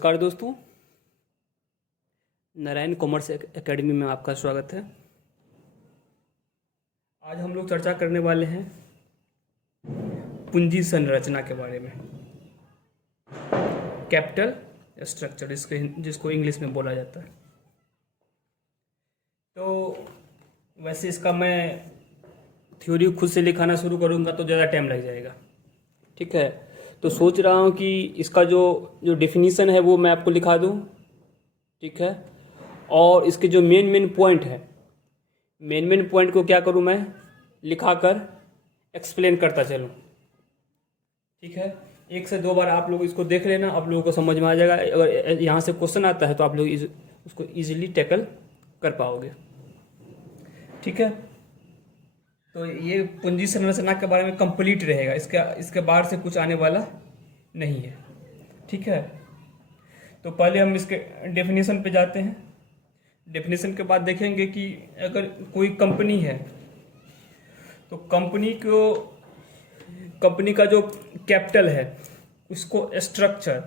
नमस्कार दोस्तों, Narayan commerce academy में आपका स्वागत है। आज हम लोग चर्चा करने वाले हैं पूंजी संरचना के बारे में। कैपिटल स्ट्रक्चर जिसको इंग्लिश में बोला जाता है। तो वैसे इसका मैं थ्योरी खुद से लिखाना शुरू करूँगा तो ज़्यादा टाइम लग जाएगा, ठीक है। तो सोच रहा हूँ कि इसका जो डेफिनीशन है वो मैं आपको लिखा दूँ, ठीक है। और इसके जो मेन पॉइंट है, मेन पॉइंट को क्या करूँ, मैं लिखा कर एक्सप्लेन करता चलूँ, ठीक है। 1 से 2 बार आप लोग इसको देख लेना, आप लोगों को समझ में आ जाएगा। अगर यहाँ से क्वेश्चन आता है तो आप लोग उसको ईजिली टैकल कर पाओगे, ठीक है। तो ये पूंजी संरचना के बारे में कंप्लीट रहेगा, इसके बाहर से कुछ आने वाला नहीं है, ठीक है। तो पहले हम इसके डेफिनेशन पे जाते हैं। डेफिनेशन के बाद देखेंगे कि अगर कोई कंपनी है तो कंपनी का जो कैपिटल है उसको स्ट्रक्चर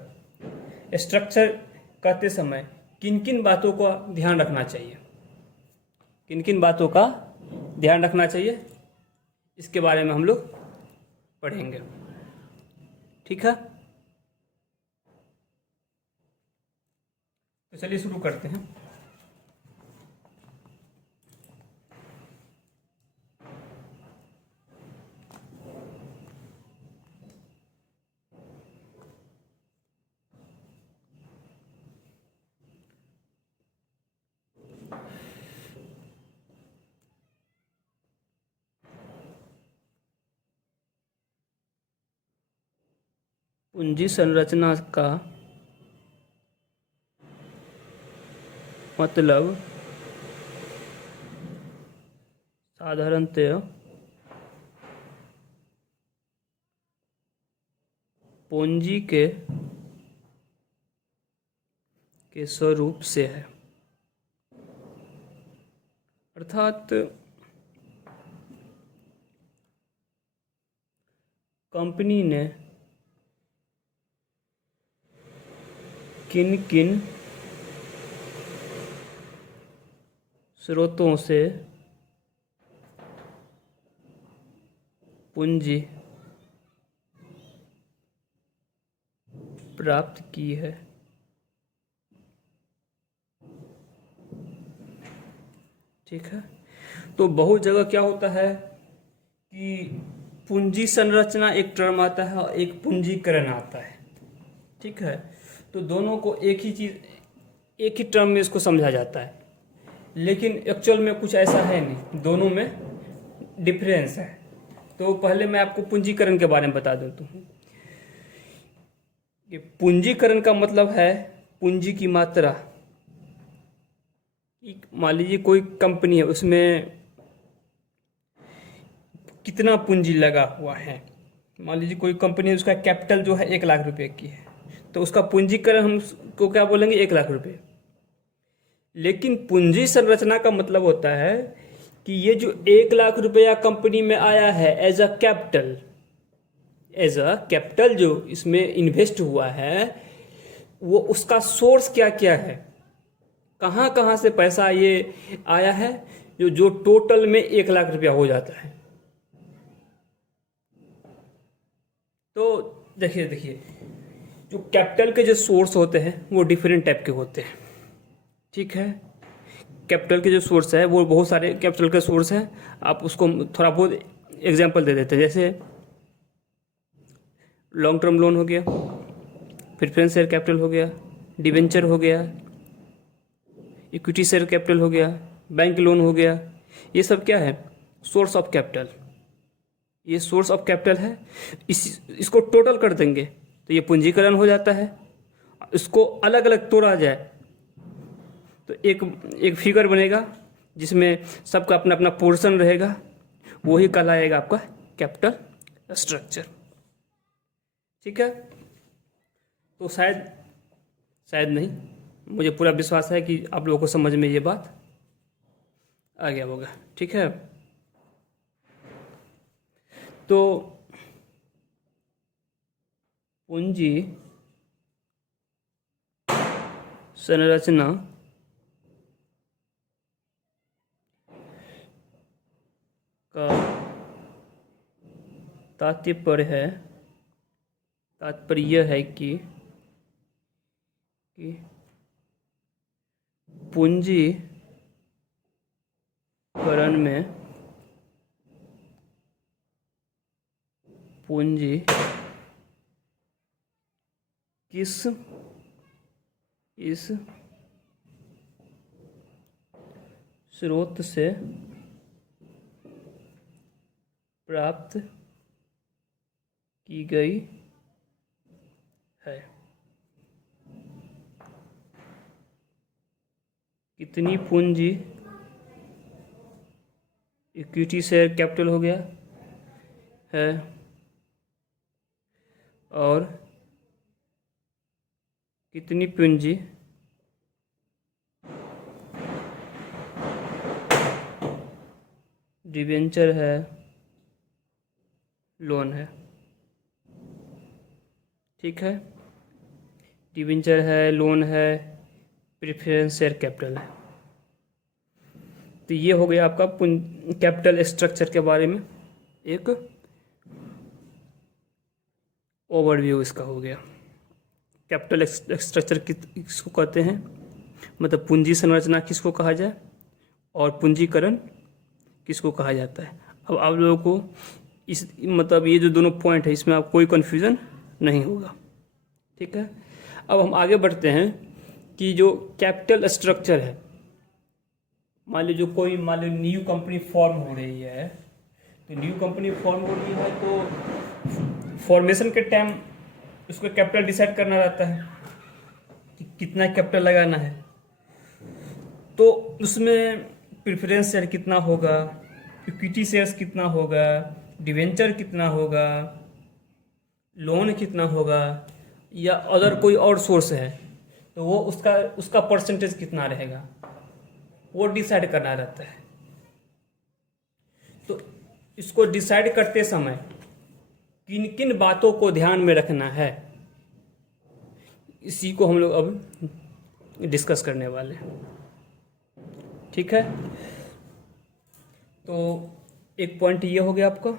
करते समय किन किन बातों का ध्यान रखना चाहिए, इसके बारे में हम लोग पढ़ेंगे, ठीक है। तो चलिए शुरू करते हैं। पूंजी संरचना का मतलब साधारणतः पूंजी के स्वरूप से है, अर्थात कंपनी ने किन किन स्रोतों से पूंजी प्राप्त की है, ठीक है। तो बहुत जगह क्या होता है कि पूंजी संरचना एक टर्म आता है और एक पूंजीकरण आता है, ठीक है। तो दोनों को एक ही टर्म में इसको समझा जाता है, लेकिन एक्चुअल में कुछ ऐसा है नहीं, दोनों में डिफरेंस है। तो पहले मैं आपको पूंजीकरण के बारे में बता देता हूँ। ये पूंजीकरण का मतलब है पूंजी की मात्रा। मान लीजिए कोई कंपनी है, उसमें कितना पूंजी लगा हुआ है। मान लीजिए कोई कंपनी है, उसका कैपिटल जो है 1 लाख रुपए की है, तो उसका पूंजीकरण हमको क्या बोलेंगे, 1 लाख रुपए। लेकिन पूंजी संरचना का मतलब होता है कि ये जो 1 लाख रुपया कंपनी में आया है एज अ कैपिटल जो इसमें इन्वेस्ट हुआ है, वो उसका सोर्स क्या क्या है, कहाँ से पैसा ये आया है, जो टोटल में 1 लाख रुपया हो जाता है। तो देखिए जो कैपिटल के जो सोर्स होते हैं वो डिफरेंट टाइप के होते हैं, ठीक है। कैपिटल के जो सोर्स है वो बहुत सारे कैपिटल के सोर्स हैं। आप उसको थोड़ा बहुत एग्जांपल दे देते हैं, जैसे लॉन्ग टर्म लोन हो गया, प्रेफरेंस शेयर कैपिटल हो गया, डिवेंचर हो गया, इक्विटी शेयर कैपिटल हो गया, बैंक लोन हो गया। ये सब क्या है, सोर्स ऑफ कैपिटल। ये सोर्स ऑफ कैपिटल है। इसको टोटल कर देंगे तो ये पूंजीकरण हो जाता है। इसको अलग अलग तोड़ा जाए तो एक फिगर बनेगा जिसमें सबका अपना अपना पोर्शन रहेगा, वही कहलाएगा आपका कैपिटल स्ट्रक्चर, ठीक है। तो शायद नहीं, मुझे पूरा विश्वास है कि आप लोगों को समझ में ये बात आ गया होगा, ठीक है। तो पूंजी संरचना का तात्पर्य है कि पूंजीकरण में पूंजी किस स्रोत से प्राप्त की गई है। कितनी पूंजी, इक्विटी शेयर कैपिटल हो गया है, और कितनी पूंजी डिबेंचर है, लोन है। ठीक है, डिबेंचर है, लोन है, प्रेफरेंस शेयर कैपिटल है। तो ये हो गया आपका कैपिटल स्ट्रक्चर के बारे में एक ओवरव्यू इसका हो गया। कैपिटल स्ट्रक्चर किसको कहते हैं, मतलब पूंजी संरचना किसको कहा जाए और पूंजीकरण किसको कहा जाता है। अब आप लोगों को इस मतलब ये जो दोनों पॉइंट है इसमें आप कोई कन्फ्यूज़न नहीं होगा। ठीक है, अब हम आगे बढ़ते हैं कि जो कैपिटल स्ट्रक्चर है, मान लो न्यू कंपनी फॉर्म हो रही है, तो न्यू कंपनी फॉर्म हो रही है तो फॉर्मेशन के टाइम उसको कैपिटल डिसाइड करना रहता है कि कितना कैपिटल लगाना है। तो उसमें प्रेफरेंस शेयर कितना होगा, इक्विटी शेयर्स कितना होगा, डिवेंचर कितना होगा, लोन कितना होगा, या अदर कोई और सोर्स है तो वो उसका परसेंटेज कितना रहेगा, वो डिसाइड करना रहता है। तो इसको डिसाइड करते समय किन किन बातों को ध्यान में रखना है, इसी को हम लोग अब डिस्कस करने वाले हैं। ठीक है, तो एक पॉइंट ये हो गया आपका।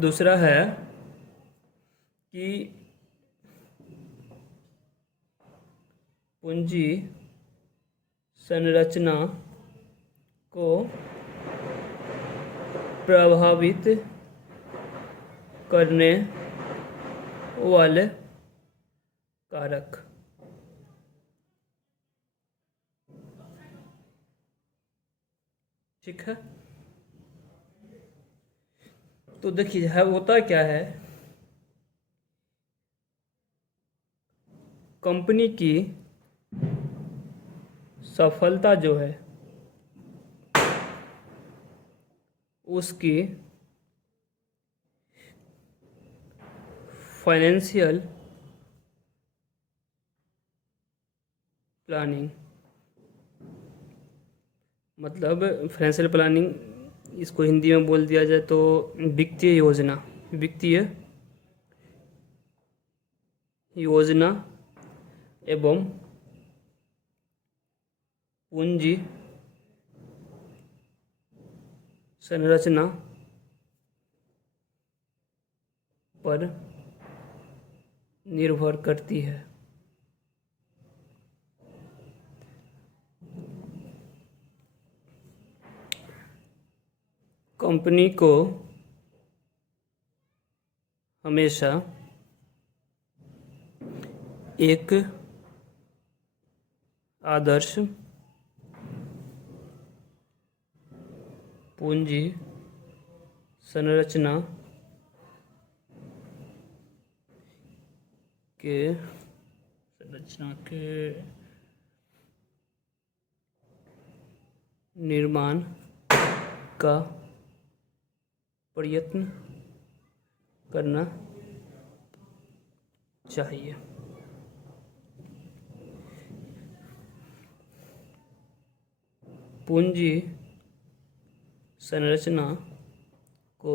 दूसरा है कि पूंजी संरचना को प्रभावित करने वाले कारक। ठीक है, तो देखिए होता क्या है, कंपनी की सफलता जो है उसकी फाइनेंशियल प्लानिंग, मतलब फाइनेंशियल प्लानिंग इसको हिंदी में बोल दिया जाए तो वित्तीय योजना एवं पूंजी संरचना पर निर्भर करती है। कंपनी को हमेशा एक आदर्श पूंजी संरचना के निर्माण का प्रयत्न करना चाहिए। पूंजी संरचना को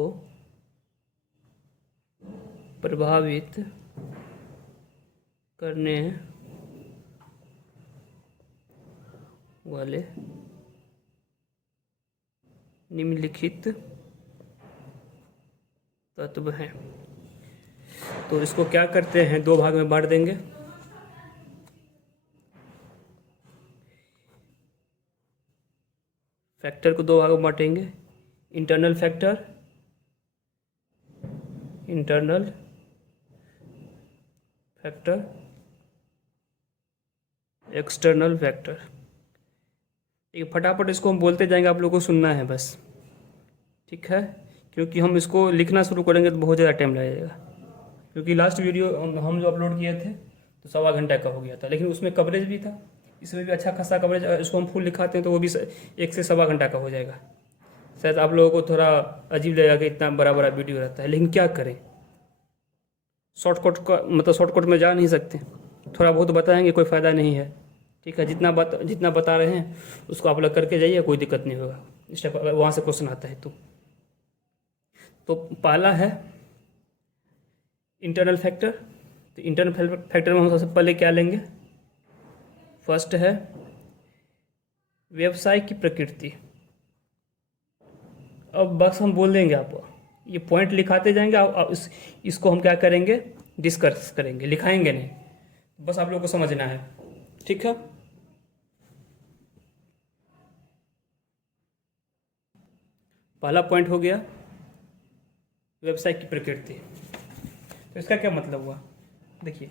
प्रभावित करने वाले निम्नलिखित तत्व हैं। तो इसको क्या करते हैं, दो भाग में बांट देंगे। फैक्टर को दो भाग में बांटेंगे, internal factor, internal factor, external factor. ठीक है, फटाफट इसको हम बोलते जाएंगे, आप लोगों को सुनना है बस, ठीक है, क्योंकि हम इसको लिखना शुरू करेंगे तो बहुत ज़्यादा टाइम लगेगा। क्योंकि लास्ट वीडियो हम जो अपलोड किए थे तो 1.25 घंटा का हो गया था, लेकिन उसमें कवरेज भी था, इसमें भी अच्छा खासा कवरेज। इसको हम फुल लिखाते हैं तो वो भी 1 से 1.25 घंटा का हो जाएगा। शायद आप लोगों को थोड़ा अजीब लगेगा कि इतना बड़ा बड़ा वीडियो रहता है, लेकिन क्या करें, शॉर्टकट का मतलब शॉर्टकट में जा नहीं सकते, थोड़ा बहुत बताएंगे, कोई फ़ायदा नहीं है। ठीक है, जितना बता रहे हैं उसको आप लोग करके जाइए, कोई दिक्कत नहीं होगा। स्टेप वहाँ से क्वेश्चन आता है तो पहला है इंटरनल फैक्टर। तो इंटरनल फैक्टर में हम सबसे पहले क्या लेंगे, फर्स्ट है व्यवसाय की प्रकृति। अब बस हम बोल देंगे, आप ये पॉइंट लिखाते जाएंगे, आप इसको हम क्या करेंगे, डिस्कस करेंगे, लिखाएंगे नहीं, बस आप लोग को समझना है। ठीक है, पहला पॉइंट हो गया व्यवसाय की प्रकृति। तो इसका क्या मतलब हुआ, देखिए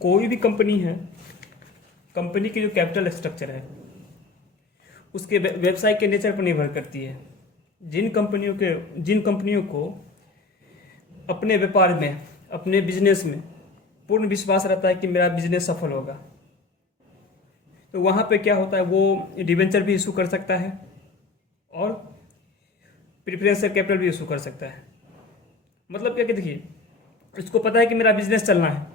कोई भी कंपनी है, कंपनी की जो कैपिटल स्ट्रक्चर है उसके व्यवसाय के नेचर पर निर्भर करती है। जिन कंपनियों को अपने व्यापार में, अपने बिजनेस में पूर्ण विश्वास रहता है कि मेरा बिजनेस सफल होगा, तो वहाँ पे क्या होता है, वो डिवेंचर भी इशू कर सकता है और प्रेफरेंस शेयर कैपिटल भी इशू कर सकता है। मतलब क्या कि देखिए, इसको पता है कि मेरा बिजनेस चलना है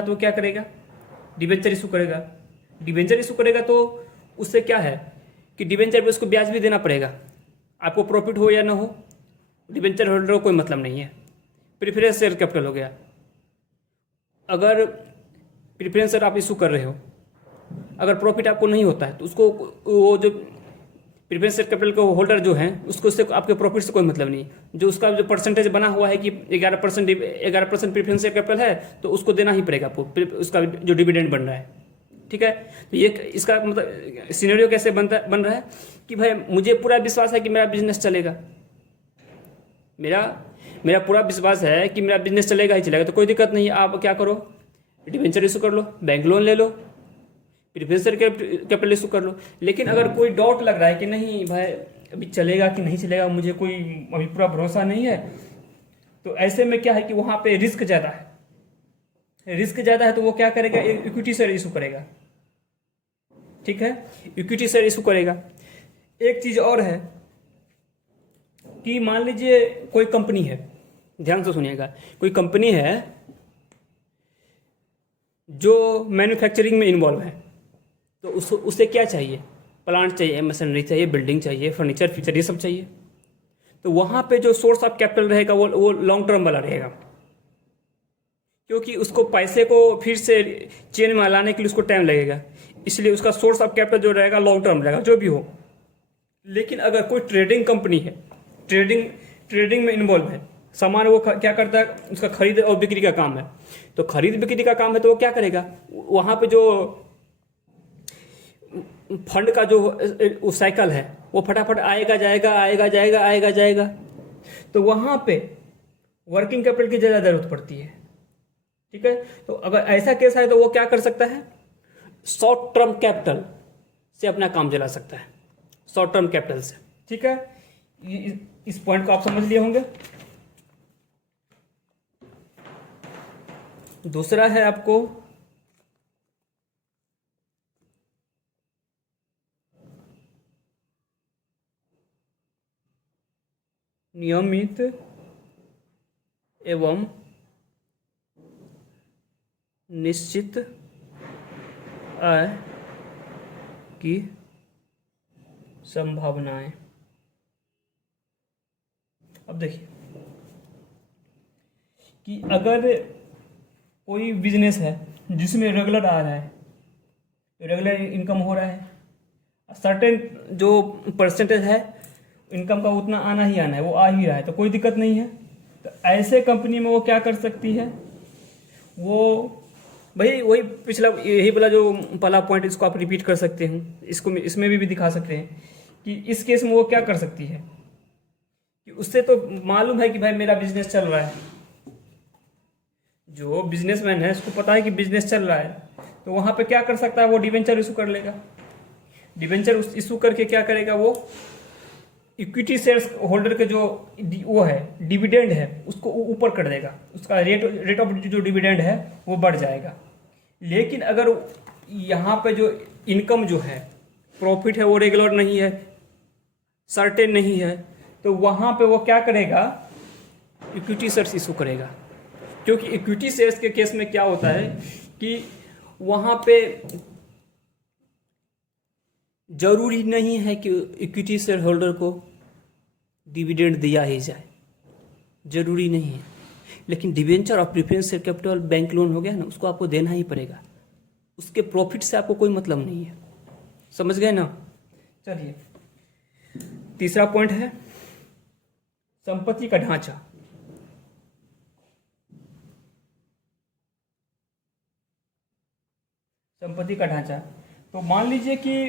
तो वो क्या करेगा, डिवेंचर इशू करेगा। डिवेंचर इशू करेगा तो उससे क्या है कि डिवेंचर पे उसको ब्याज भी देना पड़ेगा, आपको प्रॉफिट हो या ना हो, डिवेंचर होल्डर को कोई मतलब नहीं है। प्रेफरेंस शेयर कैपिटल हो गया, अगर प्रेफरेंस शेयर आप इशू कर रहे हो, अगर प्रॉफिट आपको नहीं होता है तो उसको, वो जो प्रेफरेंस शेयर कैपिटल को होल्डर जो है उसको, उससे आपके प्रॉफिट से कोई मतलब नहीं। जो उसका जो परसेंटेज बना हुआ है कि 11% प्रेफरेंस शेयर कैपिटल है तो उसको देना ही पड़ेगा आपको, उसका जो डिविडेंड बन रहा है। ठीक है, तो ये इसका मतलब सिनेरियो कैसे बन रहा है कि भाई मुझे पूरा विश्वास है कि मेरा बिजनेस चलेगा, मेरा पूरा विश्वास है कि मेरा बिजनेस चलेगा ही चलेगा, तो कोई दिक्कत नहीं है। आप क्या करो, डिवेंचर इशू कर लो, बैंक लोन ले लो, प्रेफरेंस शेयर कैपिटल इशू कर लो। लेकिन अगर कोई डाउट लग रहा है कि नहीं भाई अभी चलेगा कि नहीं चलेगा, मुझे कोई अभी पूरा भरोसा नहीं है, तो ऐसे में क्या है कि वहाँ पे रिस्क ज़्यादा है, तो वो क्या करेगा, इक्विटी शेयर इशू करेगा। ठीक है, इक्विटी शेयर इशू करेगा। एक चीज़ और है कि मान लीजिए कोई कंपनी है, ध्यान से सुनिएगा, कोई कंपनी है जो मैन्युफैक्चरिंग में इन्वॉल्व है, तो उसे क्या चाहिए, प्लांट चाहिए, मशीनरी चाहिए, बिल्डिंग चाहिए, फर्नीचर फीचर, ये सब चाहिए। तो वहाँ पे जो सोर्स ऑफ कैपिटल रहेगा वो लॉन्ग टर्म वाला रहेगा, क्योंकि उसको पैसे को फिर से चेन में लाने के लिए उसको टाइम लगेगा, इसलिए उसका सोर्स ऑफ कैपिटल जो रहेगा लॉन्ग टर्म रहेगा, जो भी हो। लेकिन अगर कोई ट्रेडिंग कंपनी है, ट्रेडिंग में इन्वॉल्व है, सामान वो क्या करता है, उसका खरीद और बिक्री का काम है, तो खरीद बिक्री का काम है, तो वो क्या करेगा, वहाँ पे जो फंड का जो साइकिल है वो फटाफट आएगा जाएगा, तो वहाँ पे वर्किंग कैपिटल की ज़्यादा जरूरत पड़ती है। ठीक है, तो अगर ऐसा केस है तो वो क्या कर सकता है, शॉर्ट टर्म कैपिटल से अपना काम चला सकता है, शॉर्ट टर्म कैपिटल से। ठीक है, इस पॉइंट को आप समझ लिए होंगे। दूसरा है आपको नियमित एवं निश्चित आय की संभावनाएं। अब देखिए कि अगर कोई बिजनेस है जिसमें रेगुलर आ रहा है, रेगुलर इनकम हो रहा है, सर्टेन जो परसेंटेज है इनकम का उतना आना ही आना है, वो आ ही रहा है, तो कोई दिक्कत नहीं है। तो ऐसे कंपनी में वो क्या कर सकती है, वो भाई वही पिछला यही वाला जो पहला पॉइंट, इसको आप रिपीट कर सकते हैं, इसको इसमें भी दिखा सकते हैं कि इस केस में वो क्या कर सकती है कि उससे तो मालूम है कि भाई मेरा बिजनेस चल रहा है, जो बिजनेसमैन है उसको पता है कि बिजनेस चल रहा है, तो वहाँ पे क्या कर सकता है, वो डिवेंचर इशू कर लेगा। डिवेंचर इशू करके क्या करेगा, वो इक्विटी शेयर्स होल्डर के जो वो है डिविडेंड है उसको ऊपर कर देगा, उसका रेट ऑफ जो डिविडेंड है वो बढ़ जाएगा। लेकिन अगर यहाँ पे जो इनकम जो है, प्रॉफिट है, वो रेगुलर नहीं है, सर्टेन नहीं है, तो वहाँ पे वो क्या करेगा, इक्विटी शेयर्स इशू करेगा। क्योंकि इक्विटी शेयर्स के केस में क्या होता है कि वहाँ पे जरूरी नहीं है कि इक्विटी शेयर होल्डर को डिविडेंड दिया ही जाए, जरूरी नहीं है। लेकिन डिवेंचर और preference share capital bank loan हो गया ना, उसको आपको देना ही पड़ेगा, उसके प्रॉफिट से आपको कोई मतलब नहीं है। समझ गए ना। चलिए तीसरा पॉइंट है संपत्ति का ढांचा। संपत्ति का ढांचा, तो मान लीजिए कि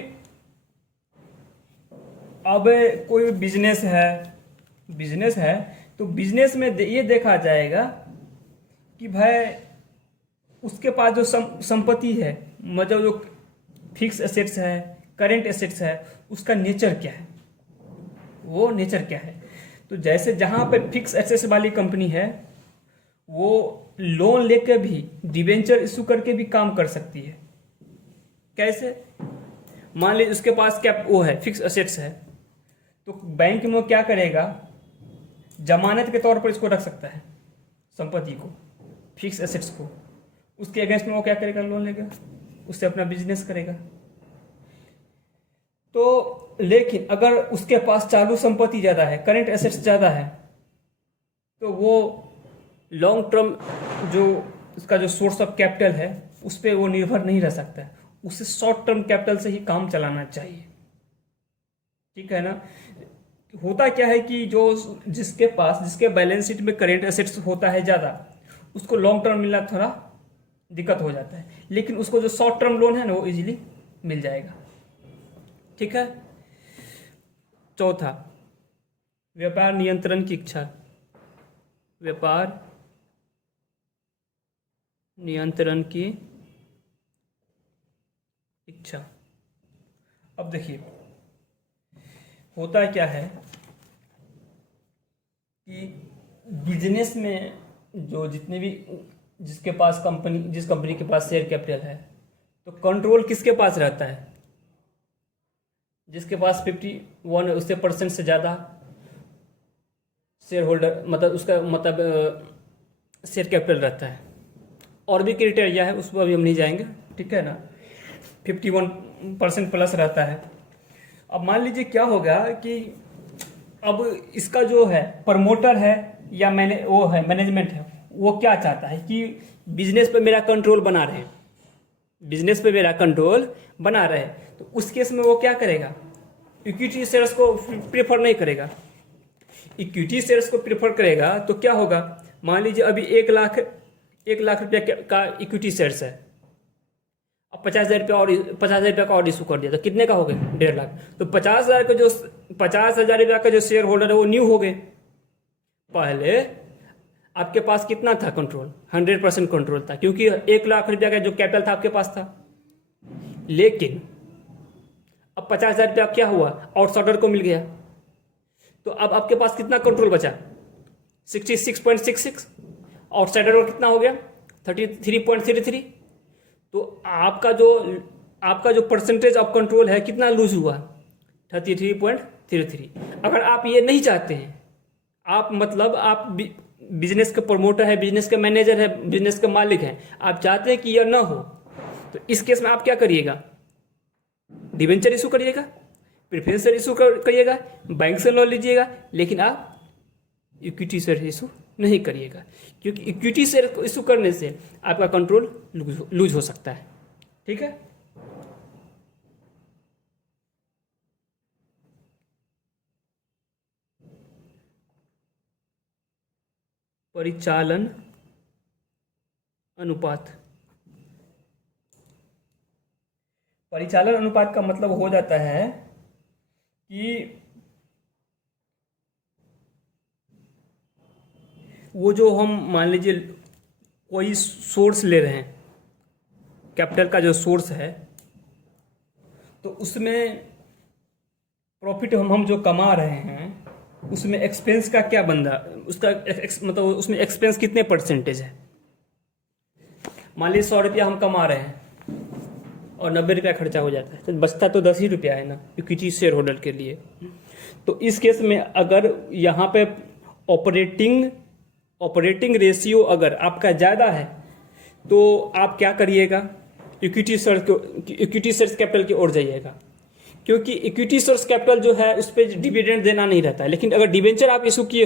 अब कोई बिजनेस है तो बिजनेस में ये देखा जाएगा कि भाई उसके पास जो संपत्ति है, मतलब जो फिक्स एसेट्स है, करेंट एसेट्स है, उसका नेचर क्या है, वो नेचर क्या है। तो जैसे जहाँ पे फिक्स एसेट्स वाली कंपनी है वो लोन लेकर भी, डिवेंचर इशू करके भी काम कर सकती है। कैसे, मान लीजिए उसके पास क्या वो है, फिक्स एसेट्स है, तो बैंक में वो क्या करेगा, जमानत के तौर पर इसको रख सकता है, संपत्ति को, फिक्स एसेट्स को, उसके अगेंस्ट में वो क्या करेगा, लोन लेगा, उससे अपना बिजनेस करेगा। तो लेकिन अगर उसके पास चालू संपत्ति ज़्यादा है, करंट एसेट्स ज़्यादा है, तो वो लॉन्ग टर्म जो उसका जो सोर्स ऑफ कैपिटल है उस पर वो निर्भर नहीं रह सकता है, उसे शॉर्ट टर्म कैपिटल से ही काम चलाना चाहिए। ठीक है ना। होता क्या है कि जो जिसके बैलेंस शीट में करेंट एसेट्स होता है ज़्यादा, उसको लॉन्ग टर्म मिलना थोड़ा दिक्कत हो जाता है, लेकिन उसको जो शॉर्ट टर्म लोन है ना वो इजीली मिल जाएगा। ठीक है। चौथा, व्यापार नियंत्रण की इच्छा। व्यापार नियंत्रण की इच्छा। अब देखिए होता क्या है कि बिजनेस में जो जितने भी जिस कंपनी के पास शेयर कैपिटल है, तो कंट्रोल किसके पास रहता है, जिसके पास 51 उससे परसेंट से ज़्यादा शेयर होल्डर, मतलब उसका मतलब शेयर कैपिटल रहता है। और भी क्राइटेरिया है, उस पर अभी हम नहीं जाएंगे। ठीक है ना। 51% प्लस रहता है। अब मान लीजिए क्या होगा कि अब इसका जो है प्रमोटर है या मैनेजमेंट है, वो क्या चाहता है कि बिजनेस पे मेरा कंट्रोल बना रहे, बिजनेस पे मेरा कंट्रोल बना रहे। तो उस केस में वो क्या करेगा, इक्विटी शेयर्स को प्रेफर नहीं करेगा। इक्विटी शेयर्स को प्रेफर करेगा तो क्या होगा, मान लीजिए अभी 1 लाख रुपया का इक्विटी शेयर्स है, अब 50,000 रुपया का और इशू कर दिया, तो कितने का हो गया, 1.5 लाख। तो 50,000 रुपया का जो शेयर होल्डर है वो न्यू हो गए। पहले आपके पास कितना था कंट्रोल, 100% कंट्रोल था, क्योंकि 1 लाख रुपया का जो कैपिटल था आपके पास था। लेकिन अब 50,000 रुपया क्या हुआ, आउटसाइडर को मिल गया, तो अब आपके पास कितना कंट्रोल बचा, 66.66, आउटसाइडर को कितना हो गया, 33.33। तो आपका जो परसेंटेज ऑफ कंट्रोल है कितना लूज हुआ, 33.33। अगर आप ये नहीं चाहते हैं, आप बिजनेस के प्रमोटर है, बिजनेस के मैनेजर है, बिजनेस के मालिक हैं, आप चाहते हैं कि यह ना हो, तो इस केस में आप क्या करिएगा, डिवेंचर इशू करिएगा, प्रेफरेंस शेयर इशू करिएगा, बैंक से लोन लीजिएगा, लेकिन आप इक्विटी शेयर इशू नहीं करिएगा, क्योंकि इक्विटी शेयर को इशू करने से आपका कंट्रोल लूज हो सकता है। ठीक है, परिचालन अनुपात। परिचालन अनुपात का मतलब हो जाता है कि वो जो हम मान लीजिए कोई सोर्स ले रहे हैं, कैपिटल का जो सोर्स है, तो उसमें प्रॉफिट हम जो कमा रहे हैं उसमें एक्सपेंस का क्या बंदा, उसका मतलब उसमें एक्सपेंस कितने परसेंटेज है। मान लीजिए 100 रुपया हम कमा रहे हैं और 90 रुपया खर्चा हो जाता है, तो बचता तो 10 ही रुपया है ना इक्विटी शेयर होल्डर के लिए। तो इस केस में अगर यहाँ पे ऑपरेटिंग रेशियो अगर आपका ज़्यादा है तो आप क्या करिएगा, इक्विटी शेयर्स कैपिटल की ओर जाइएगा, क्योंकि इक्विटी शेयर्स कैपिटल जो है उस पर डिविडेंड देना नहीं रहता है। लेकिन अगर डिवेंचर आप इशू किए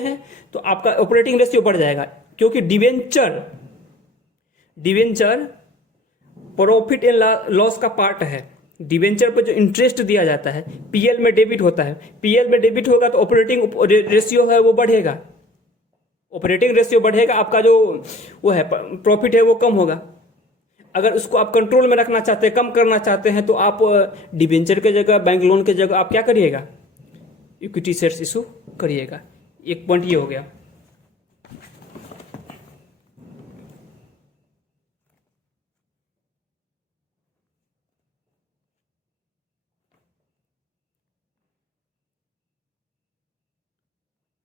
हैं तो आपका ऑपरेटिंग रेशियो बढ़ जाएगा, क्योंकि डिवेंचर प्रॉफिट एंड लॉस का पार्ट है। डिवेंचर पर जो इंटरेस्ट दिया जाता है पीएल में डेबिट होता है, पीएल में डेबिट होगा तो ऑपरेटिंग रेशियो है वो बढ़ेगा, ऑपरेटिंग रेशियो बढ़ेगा, आपका जो वो है प्रॉफिट है वो कम होगा। अगर उसको आप कंट्रोल में रखना चाहते हैं, कम करना चाहते हैं, तो आप डिवेंचर के जगह, बैंक लोन के जगह आप क्या करिएगा, इक्विटी शेयर्स इशू करिएगा। एक पॉइंट ये हो गया।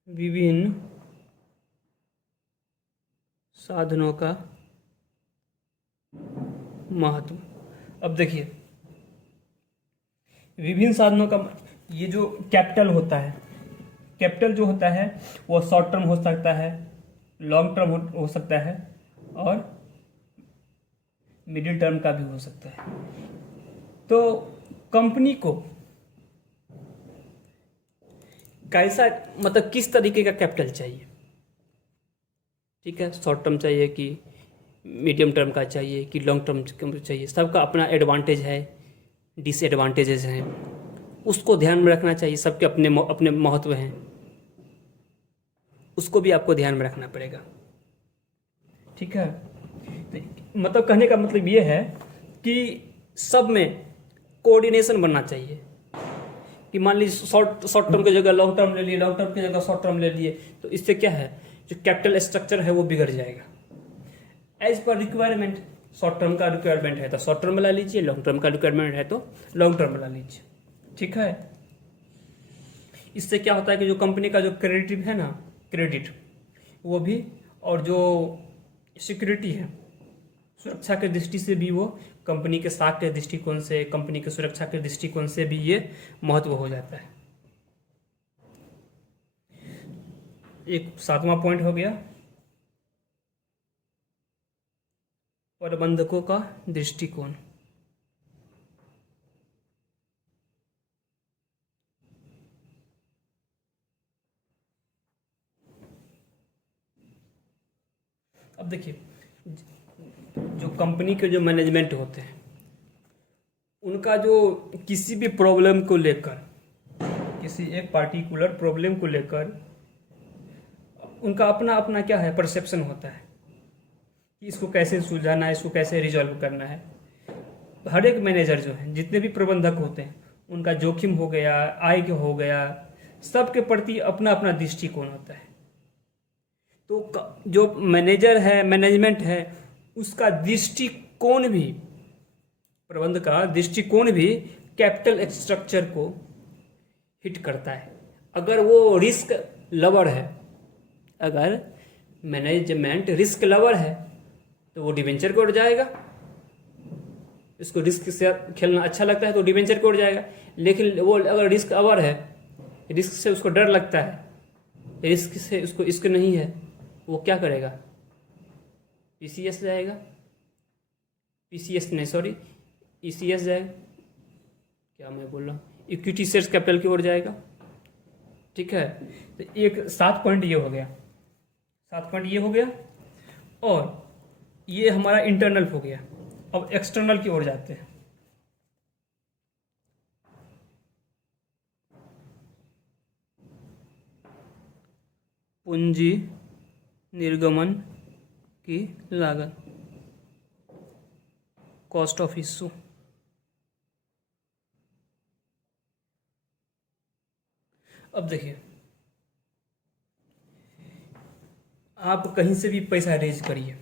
विभिन्न साधनों का महत्व। अब देखिए, विभिन्न साधनों का, ये जो कैपिटल होता है, कैपिटल जो होता है वो शॉर्ट टर्म हो सकता है, लॉन्ग टर्म हो सकता है और मिडिल टर्म का भी हो सकता है। तो कंपनी को कैसा, मतलब किस तरीके का कैपिटल चाहिए, ठीक है, शॉर्ट टर्म चाहिए कि मीडियम टर्म का चाहिए कि लॉन्ग टर्म चाहिए, सबका अपना एडवांटेज है, डिसएडवांटेजेस हैं, उसको ध्यान में रखना चाहिए। सबके अपने अपने महत्व हैं, उसको भी आपको ध्यान में रखना पड़ेगा। ठीक है, तो मतलब कहने का मतलब ये है कि सब में कोऑर्डिनेशन बनना चाहिए। कि मान लीजिए शॉर्ट टर्म की जगह लॉन्ग टर्म ले लिए, लॉन्ग टर्म की जगह शॉर्ट टर्म ले लिए, तो इससे क्या है, जो कैपिटल स्ट्रक्चर है वो बिगड़ जाएगा। As per requirement, short term का रिक्वायरमेंट है तो शॉर्ट टर्म में ला लीजिए, लॉन्ग टर्म का रिक्वायरमेंट है तो लॉन्ग टर्म में ला लीजिए। ठीक है, इससे क्या होता है कि जो कंपनी का जो क्रेडिट है ना, क्रेडिट वो भी, और जो सिक्योरिटी है, सुरक्षा के दृष्टि से भी, वो कंपनी के साख के दृष्टिकोण से, कंपनी के सुरक्षा के दृष्टिकोण से भी ये महत्व हो जाता है। एक 7वां पॉइंट हो गया, प्रबंधकों का दृष्टिकोण। अब देखिए, जो कंपनी के जो मैनेजमेंट होते हैं उनका जो किसी भी प्रॉब्लम को लेकर, किसी एक पार्टिकुलर प्रॉब्लम को लेकर उनका अपना अपना क्या है, परसेप्शन होता है कि इसको कैसे सुलझाना है, इसको कैसे रिजॉल्व करना है। हर एक मैनेजर जो है, जितने भी प्रबंधक होते हैं, उनका जोखिम हो गया, आय हो गया, सबके प्रति अपना अपना दृष्टिकोण होता है। तो जो मैनेजर है, मैनेजमेंट है, उसका दृष्टिकोण भी, प्रबंधक का दृष्टिकोण भी कैपिटल स्ट्रक्चर को हिट करता है। अगर वो रिस्क लवर है, अगर मैनेजमेंट रिस्क लवर है तो वो डिवेंचर को उड़ जाएगा, इसको रिस्क से खेलना अच्छा लगता है तो डिवेंचर को उड़ जाएगा। लेकिन वो अगर रिस्क अवर है, रिस्क से उसको डर लगता है, रिस्क से उसको इश्क नहीं है, वो क्या करेगा, पीसीएस जाएगा, पीसीएस नहीं सॉरी ईसीएस जाएगा, क्या मैं बोल रहा हूँ, इक्विटी शेयर्स कैपिटल की ओर जाएगा। ठीक है, तो एक 7 पॉइंट ये हो गया, 7 पॉइंट ये हो गया, और ये हमारा इंटरनल हो गया। अब एक्सटर्नल की ओर जाते हैं। पूंजी निर्गमन की लागत, कॉस्ट ऑफ इशू। अब देखिए, आप कहीं से भी पैसा रेज करिए,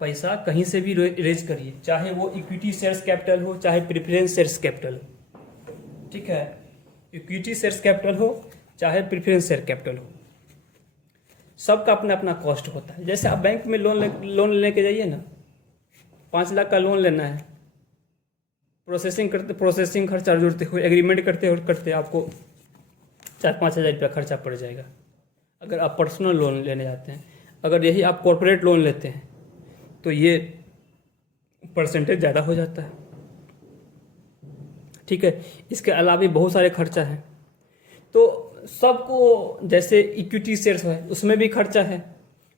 पैसा कहीं से भी रेज करिए, चाहे वो इक्विटी शेयर्स कैपिटल हो, चाहे प्रेफरेंस शेयर्स कैपिटल हो, ठीक है, इक्विटी शेयर्स कैपिटल हो चाहे प्रेफरेंस शेयर कैपिटल हो, सबका अपना अपना कॉस्ट होता है। जैसे आप बैंक में लोन लेके जाइए ना, 5 लाख का लोन लेना है, प्रोसेसिंग खर्चा जुड़ते हुए, एग्रीमेंट करते आपको 4-5 हज़ार रुपया खर्चा पड़ जाएगा। अगर आप पर्सनल लोन लेने जाते हैं, अगर यही आप कॉर्पोरेट लोन लेते हैं तो ये परसेंटेज ज़्यादा हो जाता है, ठीक है। इसके अलावा भी बहुत सारे खर्चा हैं, तो सबको, जैसे इक्विटी शेयर्स है उसमें भी खर्चा है,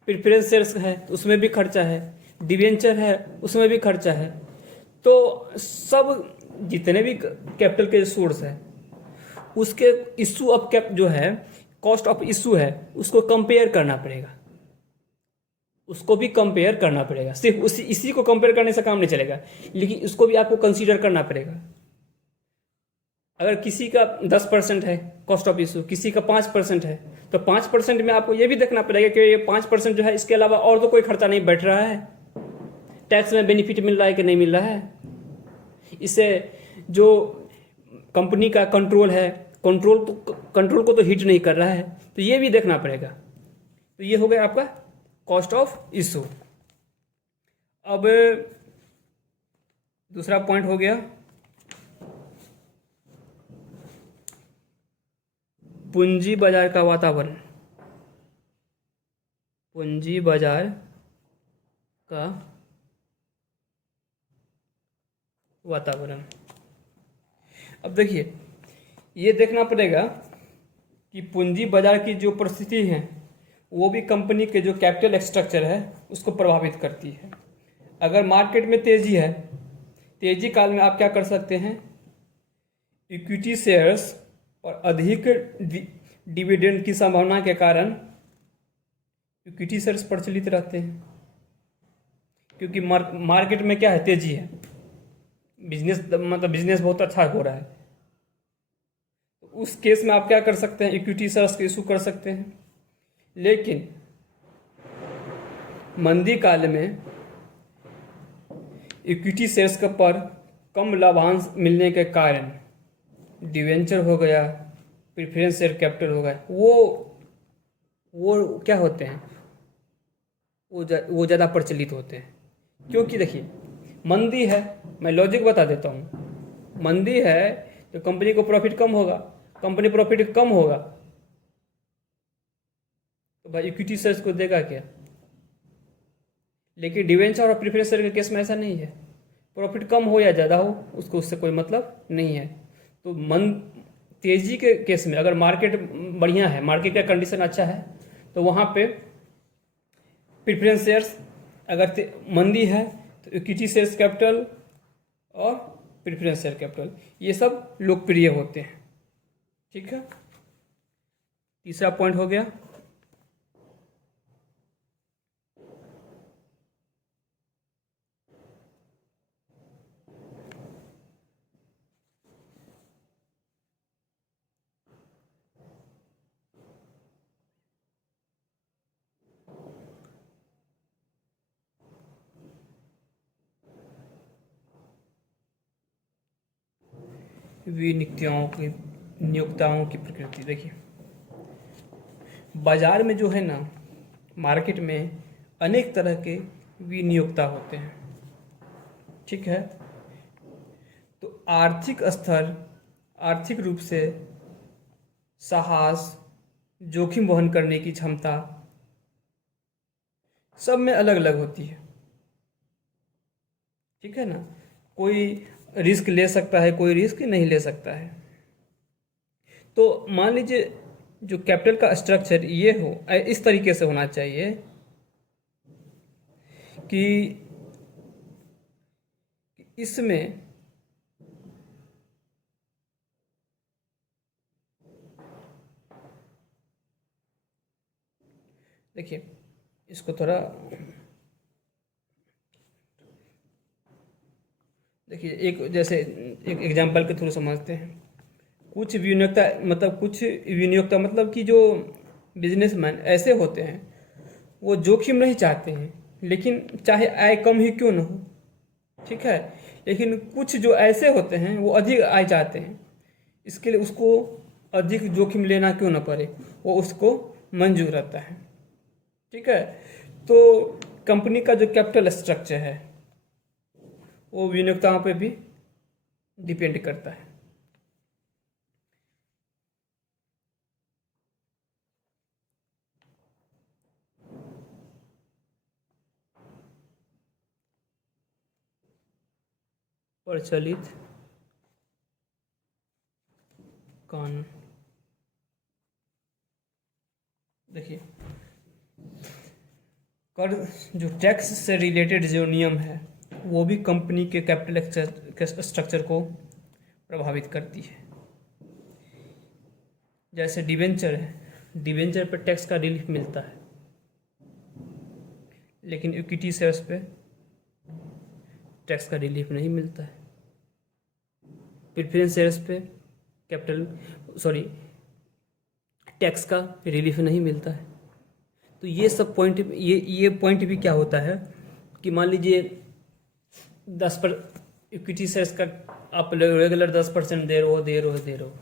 प्रेफरेंस शेयर्स है उसमें भी खर्चा है, डिवेंचर है उसमें भी खर्चा है। तो सब जितने भी कैपिटल के सोर्स है, उसके इशू ऑफ कैप जो है, कॉस्ट ऑफ इशू है, उसको कंपेयर करना पड़ेगा, उसको भी कंपेयर करना पड़ेगा। सिर्फ इसी को कंपेयर करने से काम नहीं चलेगा, लेकिन उसको भी आपको कंसीडर करना पड़ेगा। अगर किसी का 10% है कॉस्ट ऑफ इशू, किसी का 5% है, तो 5% में आपको ये भी देखना पड़ेगा कि ये 5% जो है, इसके अलावा और तो कोई खर्चा नहीं बैठ रहा है, टैक्स में बेनिफिट मिल रहा है कि नहीं मिल रहा है, इससे जो कंपनी का कंट्रोल है, कंट्रोल को तो हिट नहीं कर रहा है, तो ये भी देखना पड़ेगा। तो ये हो गया आपका कॉस्ट ऑफ इशू। अब दूसरा पॉइंट हो गया पूंजी बाजार का वातावरण, पूंजी बाजार का वातावरण। अब देखिए, ये देखना पड़ेगा कि पूंजी बाजार की जो परिस्थिति है वो भी कंपनी के जो कैपिटल स्ट्रक्चर है उसको प्रभावित करती है। अगर मार्केट में तेजी है, तेजी काल में आप क्या कर सकते हैं, इक्विटी शेयर्स और अधिक डिविडेंड की संभावना के कारण इक्विटी शेयर्स प्रचलित रहते हैं, क्योंकि मार्केट में क्या है, तेजी है, बिजनेस बहुत अच्छा हो रहा है। उस केस में आप क्या कर सकते हैं, इक्विटी शेयर्स के इशू कर सकते हैं। लेकिन मंदी काल में इक्विटी शेयर्स का पर कम लाभांश मिलने के कारण डिवेंचर हो गया, प्रेफरेंस शेयर कैपिटल हो गया, वो क्या होते हैं, वो ज़्यादा प्रचलित होते हैं। क्योंकि देखिए, मंदी है, मैं लॉजिक बता देता हूँ, मंदी है तो कंपनी को प्रॉफिट कम होगा, कंपनी प्रॉफिट कम होगा तो भाई इक्विटी शेयर्स को देगा क्या। लेकिन डिवेंचर और प्रेफरेंस शेयर के केस में ऐसा नहीं है, प्रॉफिट कम हो या ज़्यादा हो उसको उससे कोई मतलब नहीं है। तो तेजी के केस में अगर मार्केट बढ़िया है, मार्केट का कंडीशन अच्छा है, तो वहाँ पे प्रेफरेंस शेयर्स, अगर मंदी है तो इक्विटी शेयर्स कैपिटल और प्रेफरेंस शेयर कैपिटल, ये सब लोकप्रिय होते हैं, ठीक है। तीसरा पॉइंट हो गया नियोक्ताओं की प्रकृति। देखिए, बाजार में जो है ना, मार्केट में अनेक तरह के विनियोक्ता होते हैं, ठीक है। तो आर्थिक स्तर, आर्थिक रूप से साहस, जोखिम वहन करने की क्षमता सब में अलग अलग होती है, ठीक है ना। कोई रिस्क ले सकता है, कोई रिस्क नहीं ले सकता है। तो मान लीजिए जो कैपिटल का स्ट्रक्चर ये हो, इस तरीके से होना चाहिए कि इसमें देखिए, इसको थोड़ा देखिए, एक जैसे एक एग्जांपल के थ्रू समझते हैं। कुछ विनियोक्ता मतलब कि जो बिजनेसमैन ऐसे होते हैं, वो जोखिम नहीं चाहते हैं, लेकिन चाहे आय कम ही क्यों ना हो, ठीक है, लेकिन कुछ जो ऐसे होते हैं वो अधिक आय चाहते हैं, इसके लिए उसको अधिक जोखिम लेना क्यों ना पड़े, वो उसको मंजूर रहता है, ठीक है। तो कंपनी का जो कैपिटल स्ट्रक्चर है वो विनियोक्ताओं पे भी डिपेंड करता है। प्रचलित कानून, देखिए, कर जो टैक्स से रिलेटेड जो नियम है वो भी कंपनी के कैपिटल स्ट्रक्चर को प्रभावित करती है। जैसे डिवेंचर है, डिवेंचर पर टैक्स का रिलीफ मिलता है, लेकिन इक्विटी शेयर्स पे टैक्स का रिलीफ नहीं मिलता है। प्रेफरेंस शेयर्स पे टैक्स का रिलीफ नहीं मिलता है। तो ये सब पॉइंट, ये पॉइंट भी क्या होता है कि मान लीजिए 10 पर इक्विटी शेयर्स का आप रेगुलर 10% दे रहे हो,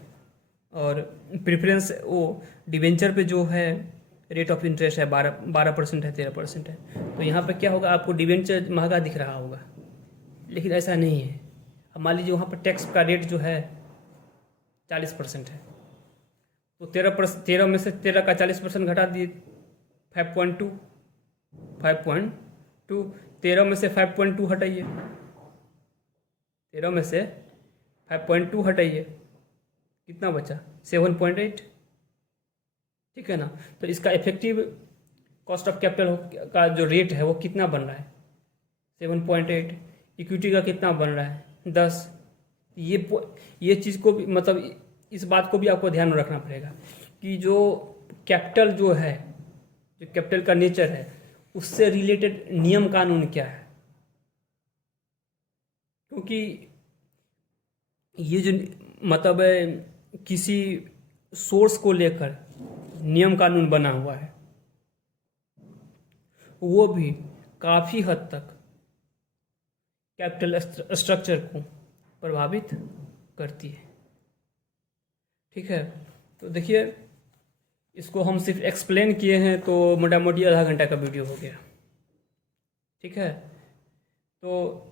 और प्रेफरेंस वो डिवेंचर पे जो है रेट ऑफ इंटरेस्ट है 12% है, 13% है। तो यहाँ पे क्या होगा, आपको डिवेंचर महंगा दिख रहा होगा, लेकिन ऐसा नहीं है। अब मान लीजिए वहाँ पर टैक्स का रेट जो है 40% है, तो 13 में से 13 का 40% घटा दिए 5.2, 13 में से 5.2 हटाइए, 13 में से 5.2 हटाइए, कितना बचा 7.8, ठीक है ना। तो इसका इफेक्टिव कॉस्ट ऑफ कैपिटल का जो रेट है वो कितना बन रहा है 7.8, इक्विटी का कितना बन रहा है 10। ये चीज़ को भी, मतलब इस बात को भी आपको ध्यान में रखना पड़ेगा कि जो कैपिटल जो है, जो कैपिटल का नेचर है, उससे रिलेटेड नियम कानून क्या है। क्योंकि ये जो मतलब किसी सोर्स को लेकर नियम कानून बना हुआ है, वो भी काफ़ी हद तक कैपिटल स्ट्रक्चर को प्रभावित करती है, ठीक है। तो देखिए, इसको हम सिर्फ एक्सप्लेन किए हैं तो मोटा मोटी आधा घंटा का वीडियो हो गया, ठीक है। तो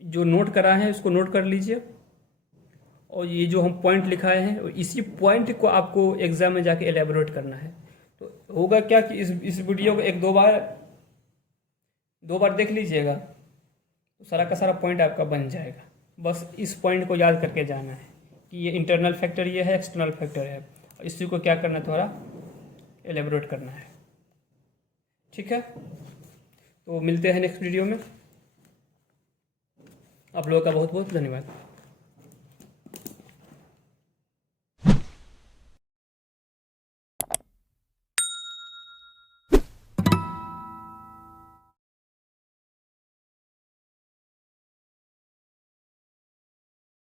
जो नोट करा है उसको नोट कर लीजिए, और ये जो हम पॉइंट लिखाए हैं इसी पॉइंट को आपको एग्ज़ाम में जाके एलेबोरेट करना है। तो होगा क्या कि इस वीडियो को दो बार देख लीजिएगा, तो सारा का सारा पॉइंट आपका बन जाएगा। बस इस पॉइंट को याद करके जाना है कि ये इंटरनल फैक्टर ये है, एक्सटर्नल फैक्टर है, और इसी को क्या करना है, थोड़ा एलेबोरेट करना है, ठीक है। तो मिलते हैं नेक्स्ट वीडियो में। आप लोगों का बहुत बहुत धन्यवाद।